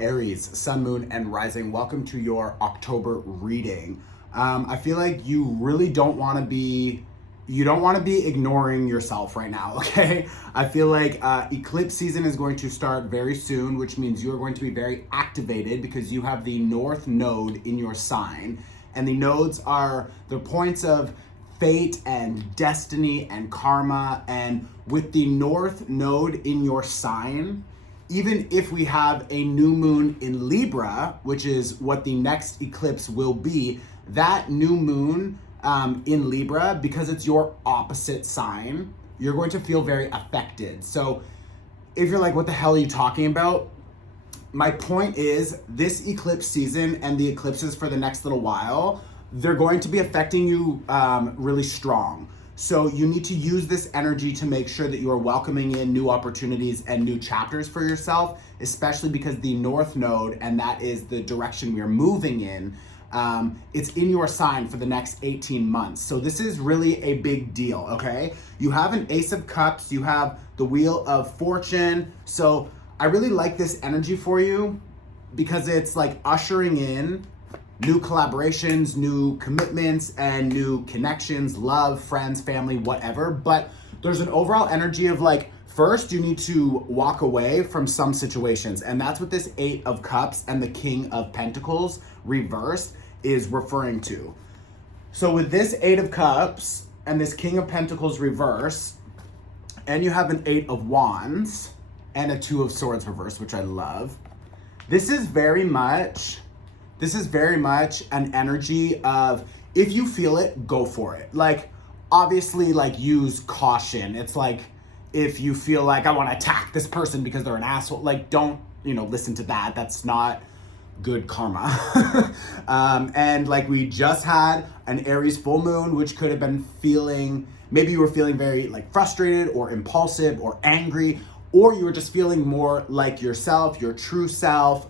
Aries, sun, moon, and rising. Welcome to your October reading. I feel like you really don't want to be ignoring yourself right now, okay? I feel like eclipse season is going to start very soon, which means you are going to be very activated because you have the North Node in your sign. And the nodes are the points of fate and destiny and karma. And with the North Node in your sign, even if we have a new moon in Libra, which is what the next eclipse will be, that new moon in Libra, because it's your opposite sign, you're going to feel very affected. So if you're like, what the hell are you talking about? My point is this eclipse season and the eclipses for the next little while, they're going to be affecting you really strong. So you need to use this energy to make sure that you are welcoming in new opportunities and new chapters for yourself, especially because the North Node, and that is the direction we're moving in, it's in your sign for the next 18 months. So this is really a big deal, okay? You have an Ace of Cups, you have the Wheel of Fortune. So I really like this energy for you because it's like ushering in new collaborations, new commitments, and new connections, love, friends, family, whatever. But there's an overall energy of like, first you need to walk away from some situations. And that's what this Eight of Cups and the King of Pentacles reversed is referring to. So with this Eight of Cups and this King of Pentacles reverse, and you have an Eight of Wands and a Two of Swords reverse, which I love. This is very much an energy of, if you feel it, go for it. Like, obviously, like, use caution. It's like, if you feel like I want to attack this person because they're an asshole, like, don't, listen to that. That's not good karma. And like, we just had an Aries full moon, which could have been maybe you were feeling very like frustrated or impulsive or angry, or you were just feeling more like yourself, your true self,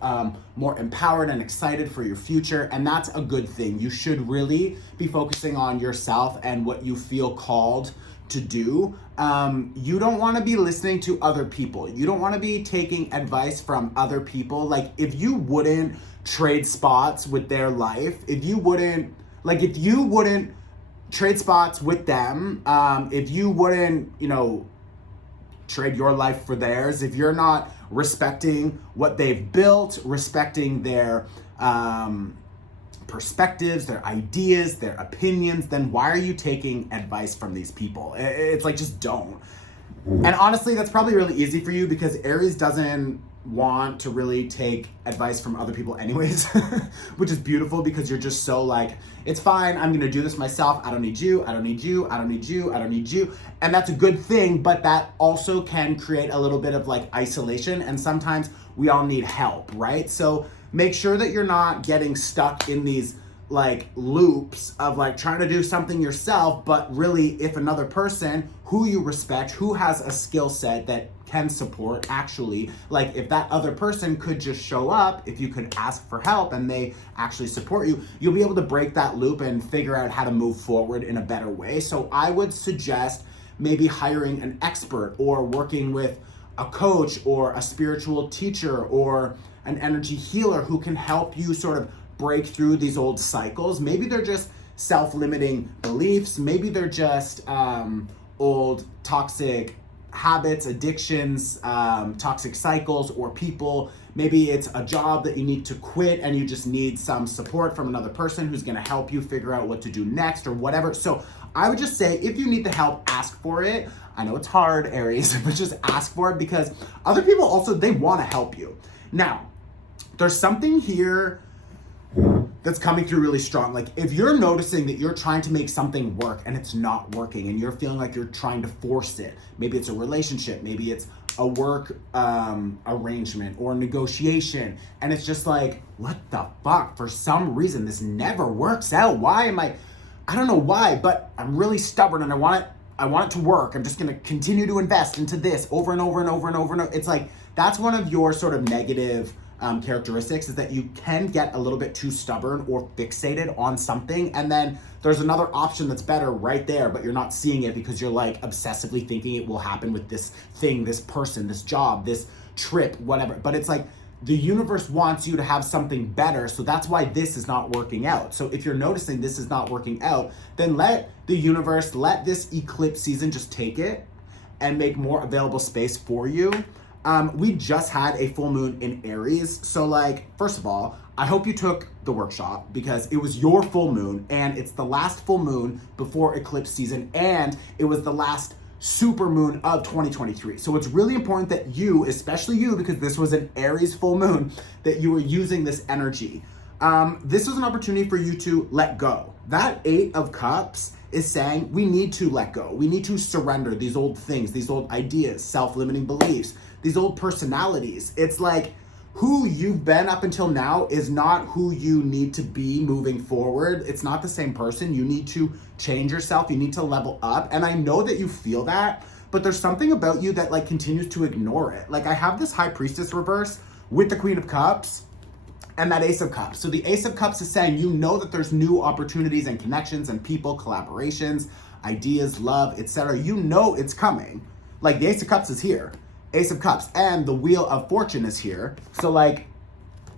more empowered and excited for your future. And that's a good thing. You should really be focusing on yourself and what you feel called to do. You don't want to be listening to other people. You don't want to be taking advice from other people. Like, if you wouldn't trade spots with their life, if you wouldn't trade spots with them, if you wouldn't, trade your life for theirs, if you're not respecting what they've built, respecting their perspectives, their ideas, their opinions, then why are you taking advice from these people? It's like, just don't. And honestly, that's probably really easy for you because Aries doesn't want to really take advice from other people anyways, which is beautiful because you're just so like, it's fine, I'm gonna do this myself, I don't need you, I don't need you, I don't need you, I don't need you. And that's a good thing, but that also can create a little bit of like isolation, and sometimes we all need help, right? So make sure that you're not getting stuck in these like loops of like trying to do something yourself, but really if another person who you respect, who has a skill set that can support, actually, like if that other person could just show up, if you could ask for help and they actually support you, you'll be able to break that loop and figure out how to move forward in a better way. So I would suggest maybe hiring an expert or working with a coach or a spiritual teacher or an energy healer who can help you sort of break through these old cycles. Maybe they're just self-limiting beliefs. Maybe they're just old toxic habits, addictions, toxic cycles, or people. Maybe it's a job that you need to quit and you just need some support from another person who's going to help you figure out what to do next or whatever. So I would just say, if you need the help, ask for it. I know it's hard, Aries, but just ask for it because other people also, they want to help you. Now, there's something here that's coming through really strong. Like, if you're noticing that you're trying to make something work and it's not working and you're feeling like you're trying to force it, maybe it's a relationship, maybe it's a work arrangement or negotiation, and it's just like, what the fuck? For some reason, this never works out. I don't know why, but I'm really stubborn and I want it to work. I'm just gonna continue to invest into this over and over and over and over and over. It's like, that's one of your sort of negative characteristics, is that you can get a little bit too stubborn or fixated on something, and then there's another option that's better right there, but you're not seeing it because you're like obsessively thinking it will happen with this thing, this person, this job, this trip, whatever. But it's like, the universe wants you to have something better, so that's why this is not working out. So if you're noticing this is not working out, then let the universe, let this eclipse season just take it and make more available space for you. We just had a full moon in Aries. So like, first of all, I hope you took the workshop because it was your full moon and it's the last full moon before eclipse season and it was the last super moon of 2023. So it's really important that you, especially you, because this was an Aries full moon, that you were using this energy. This was an opportunity for you to let go. That 8 of Cups is saying we need to let go. We need to surrender these old things, these old ideas, self-limiting beliefs, these old personalities. It's like who you've been up until now is not who you need to be moving forward. It's not the same person. You need to change yourself. You need to level up. And I know that you feel that, but there's something about you that like continues to ignore it. Like I have this High Priestess reverse with the Queen of Cups and that Ace of Cups. So the Ace of Cups is saying you know that there's new opportunities and connections and people, collaborations, ideas, love, etc. You know it's coming. Like the Ace of Cups is here. Ace of Cups and the Wheel of Fortune is here. So like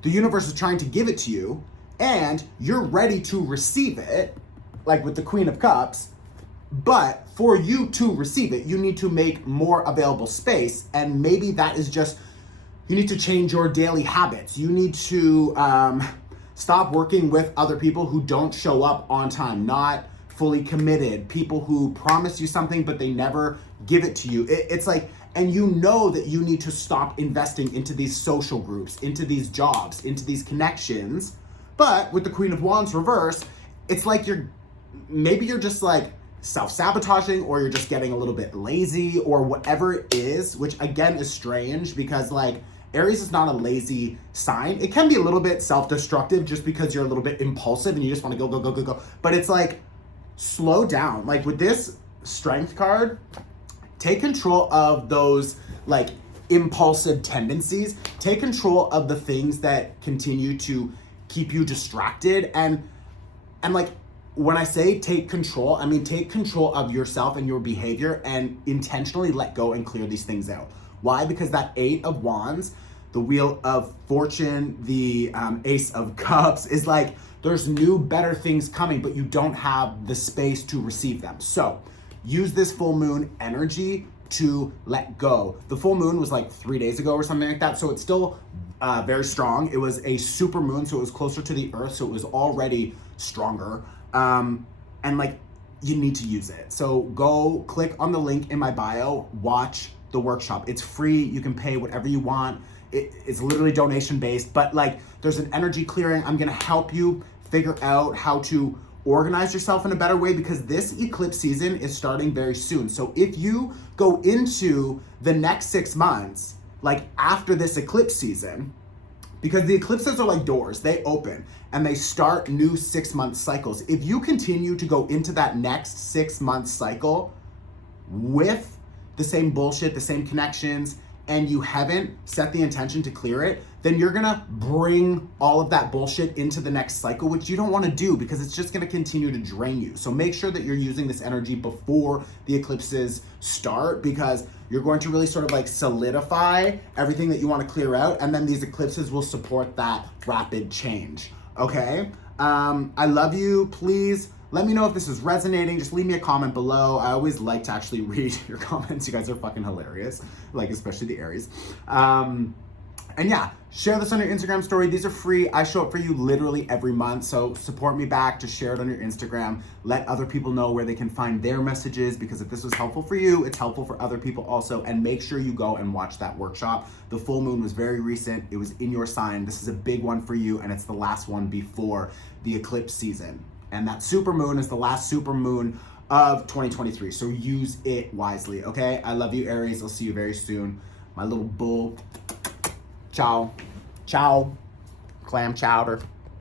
the universe is trying to give it to you and you're ready to receive it, like with the Queen of Cups. But for you to receive it, you need to make more available space. And maybe that is just, you need to change your daily habits. You need to stop working with other people who don't show up on time, not fully committed, people who promise you something, but they never give it to you. It's like, and you know that you need to stop investing into these social groups, into these jobs, into these connections. But with the Queen of Wands reverse, it's like maybe you're just like self-sabotaging or you're just getting a little bit lazy or whatever it is, which again is strange because like Aries is not a lazy sign. It can be a little bit self-destructive just because you're a little bit impulsive and you just want to go, go, go, go, go. But it's like, slow down. Like with this Strength card, take control of those like impulsive tendencies. Take control of the things that continue to keep you distracted. And like when I say take control, I mean take control of yourself and your behavior and intentionally let go and clear these things out. Why? Because that 8 of Wands, the Wheel of Fortune, the Ace of Cups is like there's new, better things coming, but you don't have the space to receive them. So use this full moon energy to let go. The full moon was like 3 days ago or something like that. So it's still very strong. It was a super moon, so it was closer to the earth. So it was already stronger. And like, you need to use it. So go click on the link in my bio, watch the workshop. It's free. You can pay whatever you want. It's literally donation based, but like there's an energy clearing. I'm gonna help you figure out how to organize yourself in a better way because this eclipse season is starting very soon. So if you go into the next 6 months, like after this eclipse season, because the eclipses are like doors, they open and they start new 6-month cycles. If you continue to go into that next 6-month cycle with the same bullshit, the same connections, and you haven't set the intention to clear it, then you're gonna bring all of that bullshit into the next cycle, which you don't wanna do because it's just gonna continue to drain you. So make sure that you're using this energy before the eclipses start because you're going to really sort of like solidify everything that you wanna clear out, and then these eclipses will support that rapid change, okay? I love you, please. Let me know if this is resonating. Just leave me a comment below. I always like to actually read your comments. You guys are fucking hilarious. Like, especially the Aries. And yeah, share this on your Instagram story. These are free. I show up for you literally every month. So support me back. Just share it on your Instagram. Let other people know where they can find their messages because if this was helpful for you, it's helpful for other people also. And make sure you go and watch that workshop. The full moon was very recent. It was in your sign. This is a big one for you. And it's the last one before the eclipse season. And that super moon is the last super moon of 2023. So use it wisely, okay? I love you, Aries. I'll see you very soon. My little bull. Ciao. Ciao. Clam chowder.